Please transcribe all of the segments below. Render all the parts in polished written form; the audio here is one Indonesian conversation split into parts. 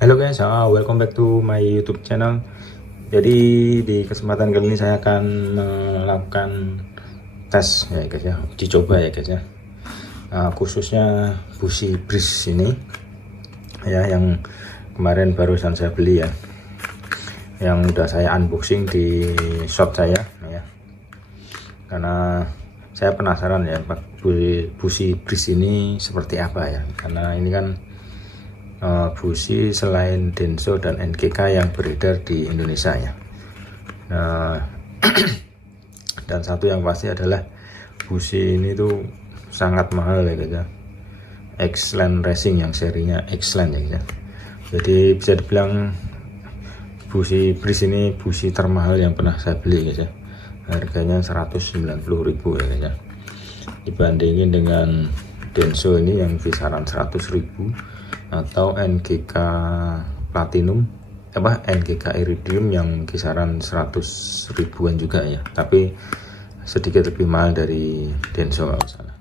Halo guys, welcome back to my YouTube channel. Jadi di kesempatan kali ini saya akan melakukan tes ya guys ya, dicoba ya guys ya. Khususnya busi bris ini ya, yang kemarin barusan saya beli ya, yang udah saya unboxing di shop saya ya. Karena saya penasaran ya busi bris ini seperti apa ya, karena ini kan busi selain Denso dan NGK yang beredar di Indonesia ya. Dan satu yang pasti adalah busi ini tuh sangat mahal ya guys ya. X-Land Racing yang serinya X-Land ya guys ya. Jadi bisa dibilang busi bris ini busi termahal yang pernah saya beli guys ya. Harganya 190.000 ya guys ya. Dibandingin dengan Denso ini yang kisaran 100.000, atau NGK Platinum NGK Iridium yang kisaran 100 ribuan juga ya, tapi sedikit lebih mahal dari Denso kalau salah.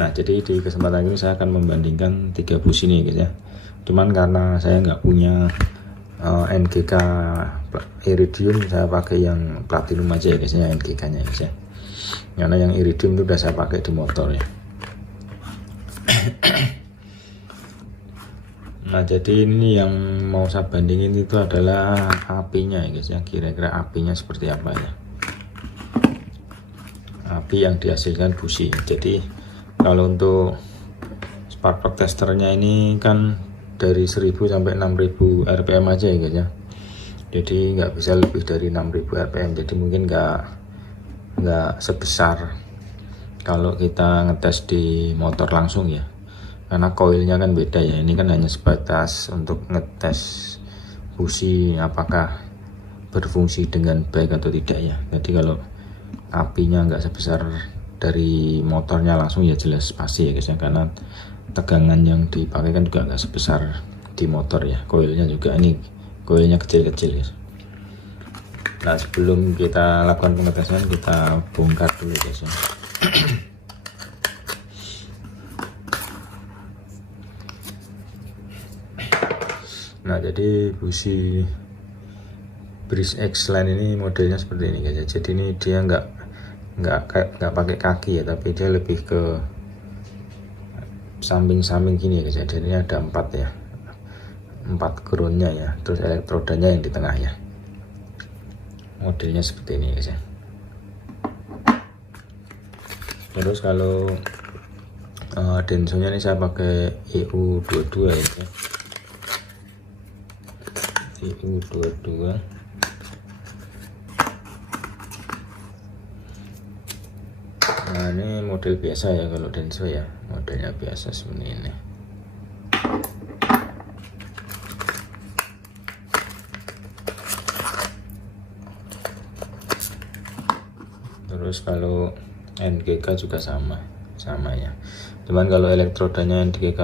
Nah, jadi di kesempatan ini saya akan membandingkan tiga bus ini guys ya. Cuman karena saya nggak punya NGK Iridium, saya pakai yang Platinum aja ya guys ya, NGK nya guys ya. Karena yang Iridium itu udah saya pakai di motor ya. Nah, jadi ini yang mau saya bandingin itu adalah apinya ya guys ya, kira-kira apinya seperti apa ya, api yang dihasilkan busi. Jadi kalau untuk spark plug testernya ini kan dari 1000 sampai 6000 rpm aja ya guys ya, jadi nggak bisa lebih dari 6000 rpm. Jadi mungkin nggak sebesar kalau kita ngetes di motor langsung ya, karena koilnya kan beda ya. Ini kan hanya sebatas untuk ngetes busi apakah berfungsi dengan baik atau tidak ya. Jadi kalau apinya nggak sebesar dari motornya langsung ya jelas pasti ya guys ya, karena tegangan yang dipakai kan juga nggak sebesar di motor ya. Koilnya juga, ini koilnya kecil-kecil guys. Nah, sebelum kita lakukan pengetesan, kita bongkar dulu guys ya. Nah, jadi busi bris X-Line ini modelnya seperti ini guys. Jadi ini dia nggak pakai kaki ya, tapi dia lebih ke samping-samping gini ya guys. Jadi ini ada 4 ya, 4 groundnya ya, terus elektrodanya yang di tengah ya. Modelnya seperti ini guys ya. Terus kalau Densonya ini saya pakai EU22 ya guys. EU22. Nah, ini model biasa ya kalau Denso ya, modelnya biasa seperti ini. Terus kalau NGK juga sama ya, cuman kalau elektrodanya NGK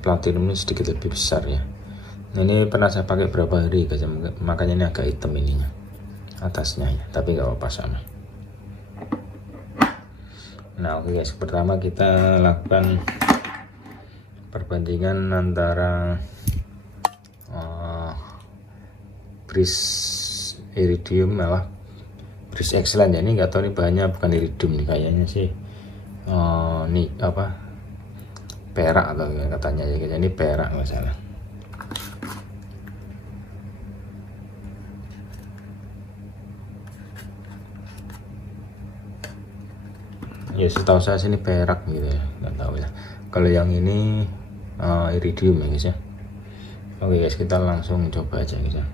Platinum ini sedikit lebih besar ya. Ini pernah saya pakai berapa hari guys, makanya ini agak hitam ininya atasnya ya, tapi nggak apa-apa sama. Nah, oke guys, pertama kita lakukan perbandingan antara bris Iridium bris X-Line ya. Ini nggak tahu nih bahannya bukan Iridium nih, kayaknya sih nih perak atau katanya ya guys. Ini perak nggak salah. Ya setahu saya sini perak gitu ya, nggak tahu ya. Kalau yang ini Iridium ya guys ya. Oke guys, kita langsung coba aja guys ya.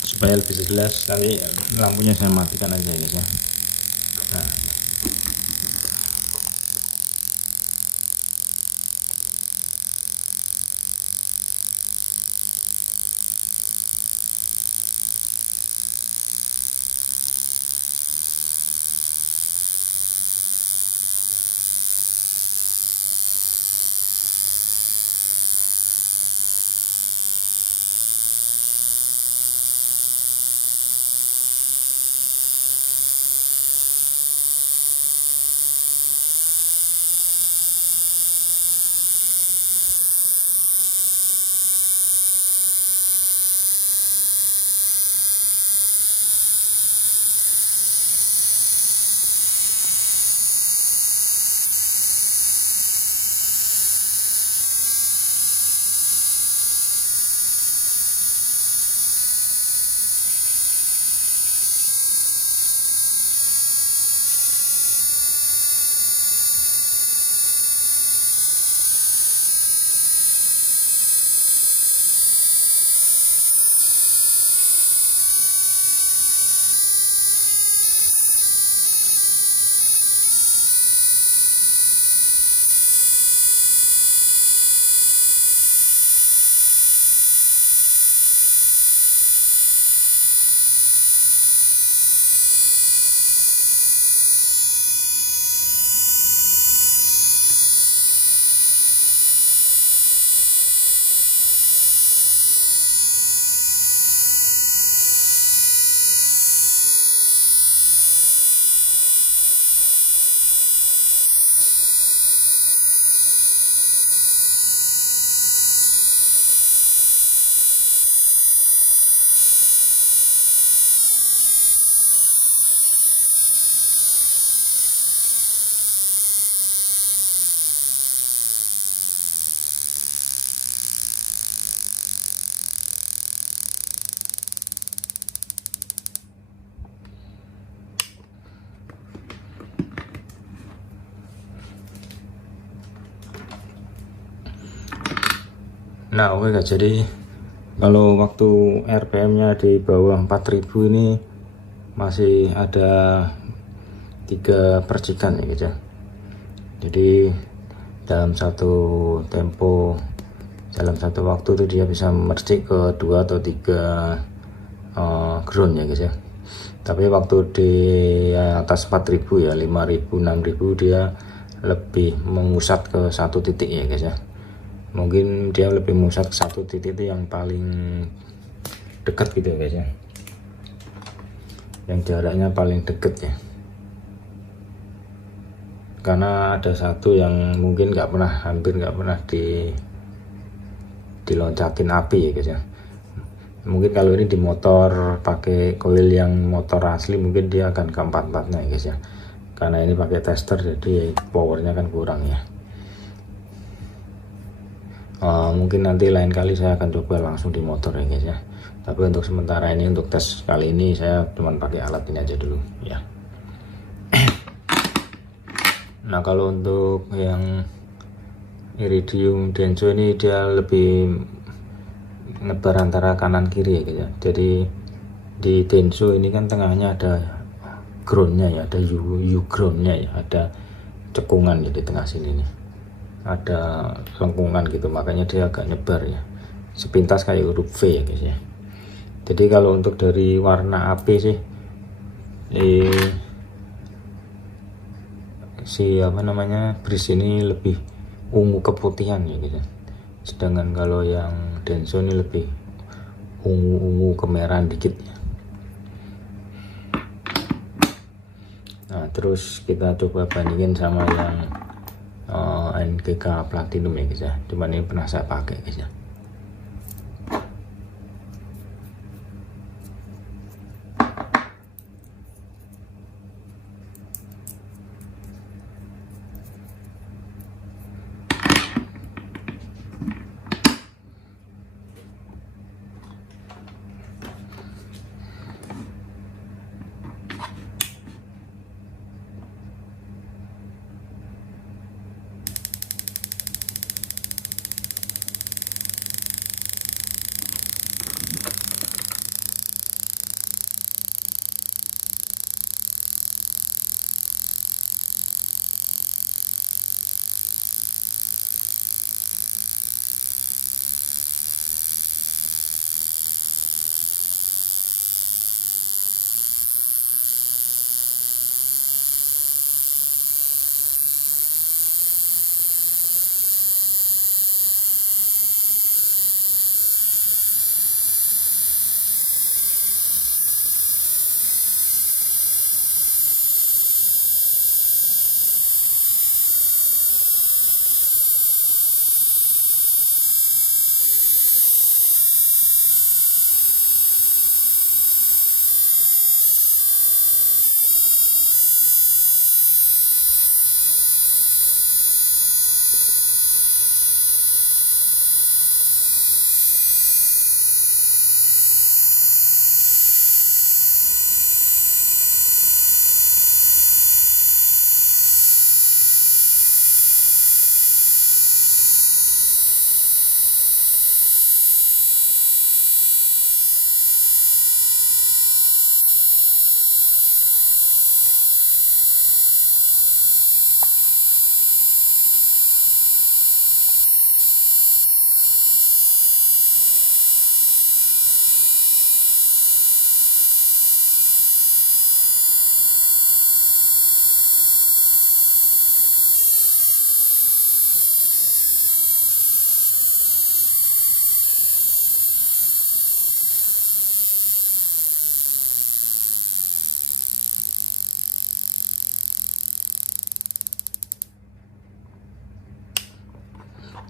supaya lebih jelas. Nanti lampunya saya matikan aja guys ya. Nah, oke guys, jadi kalau waktu RPM nya di bawah 4000 ini masih ada 3 percikan ya guys ya. Jadi dalam satu tempo, dalam satu waktu itu dia bisa mercik ke 2 atau 3 ground ya guys ya. Tapi waktu di atas 4000 ya, 5000 6000 dia lebih mengusat ke satu titik ya guys ya. Mungkin dia lebih musat ke satu titik itu yang paling dekat gitu ya guys ya, yang jaraknya paling deket ya. Karena ada satu yang mungkin hampir nggak pernah diloncatin api ya guys ya. Mungkin kalau ini di motor pakai coil yang motor asli mungkin dia akan ke 4-4 nya ya guys ya. Karena ini pakai tester jadi powernya kan kurang ya. Mungkin nanti lain kali saya akan coba langsung di motor ya guys ya. Tapi untuk sementara ini, untuk tes kali ini saya cuma pakai alat ini aja dulu ya. Nah kalau untuk yang Iridium Denso ini dia lebih nyebar antara kanan kiri ya guys ya. Jadi di Denso ini kan tengahnya ada groundnya ya, ada U groundnya ya, ada cekungan ya di tengah sini nih, ada lengkungan gitu, makanya dia agak nyebar ya, sepintas kayak huruf V ya guys ya. Jadi kalau untuk dari warna api sih bris ini lebih ungu keputihan ya guys ya. Sedangkan kalau yang Denso ini lebih ungu kemerahan dikit ya. Nah terus kita coba bandingin sama yang NGK Platinum ya guys ya, cuman ini pernah saya pakai guys ya.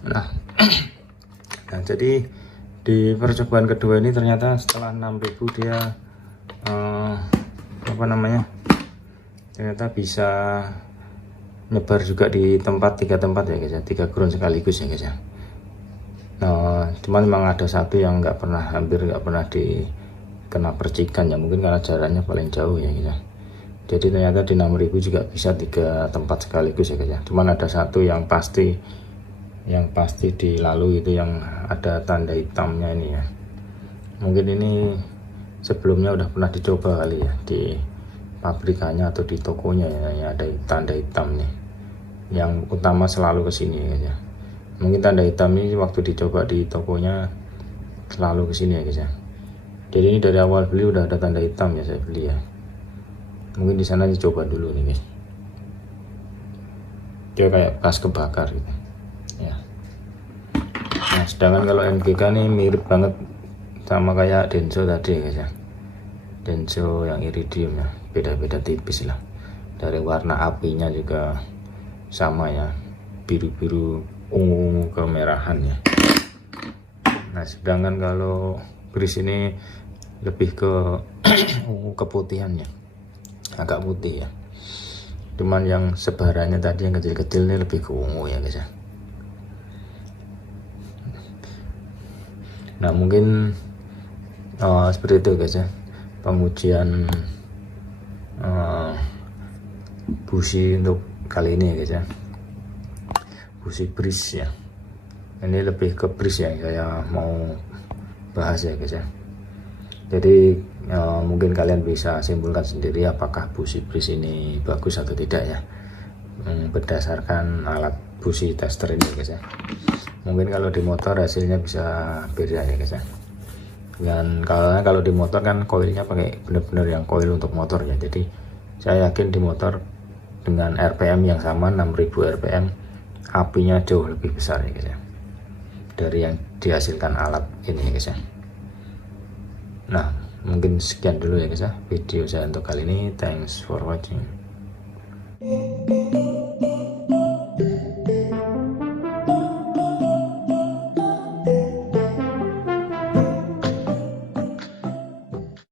Nah, nah jadi di percobaan kedua ini ternyata setelah 6.000 dia ternyata bisa nyebar juga di tiga tempat ya guys ya, 3 ground sekaligus ya guys ya. Nah, cuman memang ada satu yang hampir nggak pernah dikena percikan ya, mungkin karena jaraknya paling jauh ya guys ya. Jadi ternyata di 6.000 juga bisa 3 tempat sekaligus ya guys ya. Cuman ada satu yang pasti dilalui, itu yang ada tanda hitamnya ini ya. Mungkin ini sebelumnya udah pernah dicoba kali ya di pabrikannya atau di tokonya ya, yang ada tanda hitam nih. Yang utama selalu ke sini ya guys ya. Mungkin tanda hitam ini waktu dicoba di tokonya selalu ke sini ya guys ya. Jadi ini dari awal beli udah ada tanda hitam ya, saya beli ya. Mungkin di sana dicoba dulu nih guys. Dia kayak bekas kebakar gitu ya. Nah, sedangkan kalau MGK nih mirip banget sama kayak Denso tadi ya guys ya. Denso yang iridium ya, beda-beda tipis lah. Dari warna apinya juga sama ya, biru-biru ungu kemerahan ya. Nah, sedangkan kalau Bris ini lebih ke ungu keputihannya, agak putih ya. Cuman yang sebarannya tadi yang kecil-kecil ini lebih ke ungu ya guys ya. Nah, mungkin seperti itu guys ya, pengujian busi untuk kali ini ya guys ya. Busi Bris ya, ini lebih ke Bris ya saya mau bahas ya guys ya. Jadi mungkin kalian bisa simpulkan sendiri apakah busi Bris ini bagus atau tidak ya, berdasarkan alat busi tester ini guys ya. Mungkin kalau di motor hasilnya bisa beda ya guys ya. Dan kalau di motor kan koilnya pakai bener-bener yang koil untuk motor ya. Jadi saya yakin di motor dengan RPM yang sama 6000 RPM apinya jauh lebih besar ya guys ya, dari yang dihasilkan alat ini ya guys ya. Nah, mungkin sekian dulu ya guys ya video saya untuk kali ini. Thanks for watching.